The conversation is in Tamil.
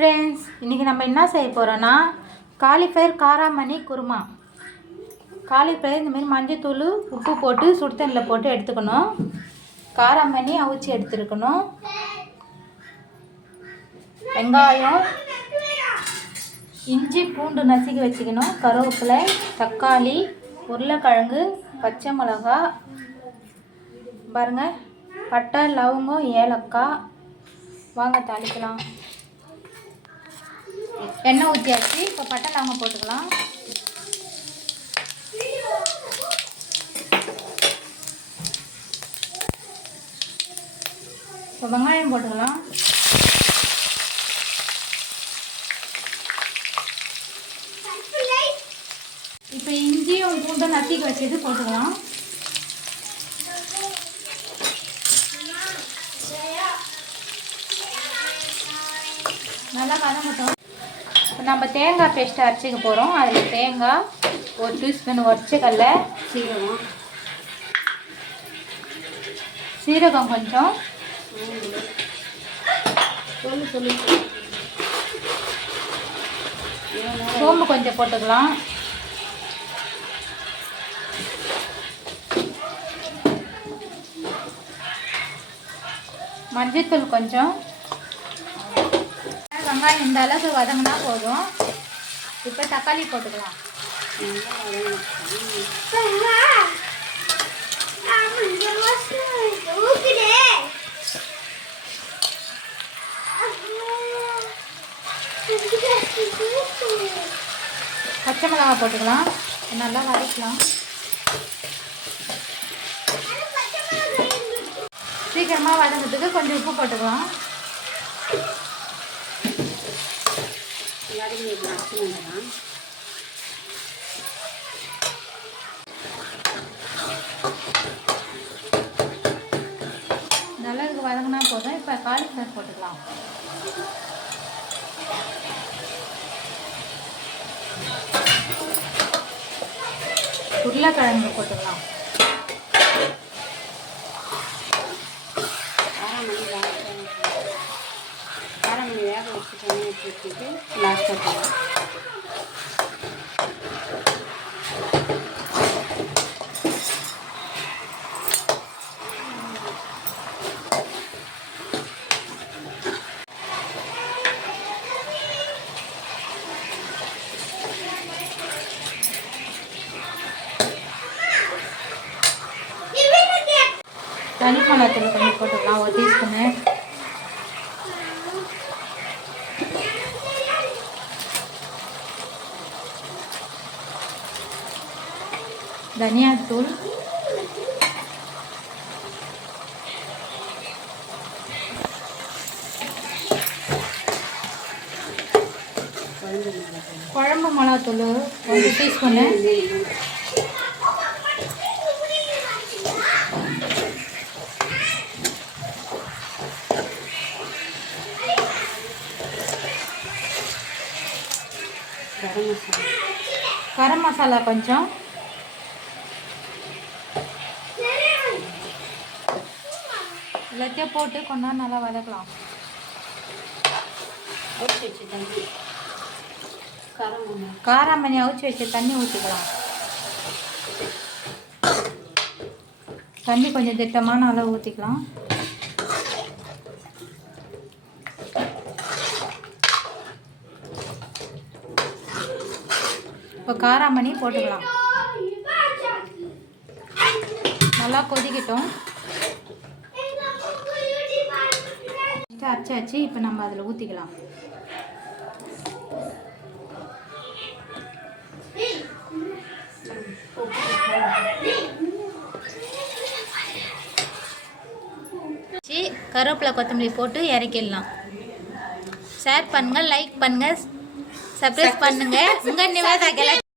ஃப்ரெண்ட்ஸ், இன்றைக்கி நம்ம என்ன செய்ய போகிறோன்னா காலிஃப்ளவர் காராமணி குருமா. காலிஃப்ளவர் இந்தமாரி மஞ்சத்தூள் உப்பு போட்டு சுடுதண்ணியில் போட்டு எடுத்துக்கணும். காராமணி அவிச்சி எடுத்துருக்கணும். வெங்காயம், இஞ்சி பூண்டு நசுக்கி வச்சுக்கணும். கருவேப்பிலை, தக்காளி, உருளைக்கிழங்கு, பச்சை மிளகா, பாருங்கள், பட்டை, லவங்கம், ஏலக்காய். வாங்க தாளிக்கலாம். எண்ணெய் ஊற்றியாச்சு. இப்போ பட்டை லவங்கம் போட்டுக்கலாம். இப்போ வெங்காயம் போட்டுக்கலாம். இப்போ இஞ்சியும் பூண்டு நசுக்கி வச்சது போட்டுக்கலாம். நல்லா வதங்கட்டும். இப்போ நம்ம தேங்காய் பேஸ்ட்டை அரைச்சிக்க போகிறோம். அதில் தேங்காய், ஒரு டீஸ்பூன் உடச்சக்கடல, சீரகம் கொஞ்சம், சோம்பு கொஞ்சம் போட்டுக்கலாம். மஞ்சத்தூள் கொஞ்சம். வெங்காயம் இந்த அளவுக்கு வதங்கினா போதும். இப்போ தக்காளி போட்டுக்கலாம். பச்சை மிளகாய் போட்டுக்கலாம். நல்லா வதக்கலாம். சீக்கிரமாக வதங்கிறதுக்கு கொஞ்சம் உப்பு போட்டுக்கலாம். நல்லா இதுக்கு வதங்கினா போதும். இப்போ காலிஃப்ளவர் போட்டுக்கலாம். உருளைக்கிழங்கு போட்டுக்கலாம். காராமணி வேக வச்சு தண்ணி வச்சுட்டு லாஸ்ட்டாக தனி மிளகாத்தூள் கொஞ்சம் போட்டுக்கலாம். ஒரு டீஸ்பூனு. தனியாத்தூள், குழம்பு மிளகாத்தூள் ஒரு டீஸ்பூனு, கரம் மசாலா கொஞ்சம், எல்லாத்தையும் போட்டு கொஞ்ச நேரம் நல்லா வதக்கலாம். காராமணி அவிச்சு வச்சு தண்ணி ஊற்றிக்கலாம். தண்ணி கொஞ்சம் திட்டமான அளவு ஊற்றிக்கலாம். இப்போ காராமணி போட்டுக்கலாம். நல்லா கொதிக்கட்டும். அரைச்சாச்சு. இப்போ நம்ம அதில் ஊற்றிக்கலாம். கருவேப்பிலை கொத்தமல்லி போட்டு இறக்கிடலாம். ஷேர் பண்ணுங்கள், லைக் பண்ணுங்கள், சப்ஸ்கிரைப் பண்ணுங்கள். உங்கள் நிவேதா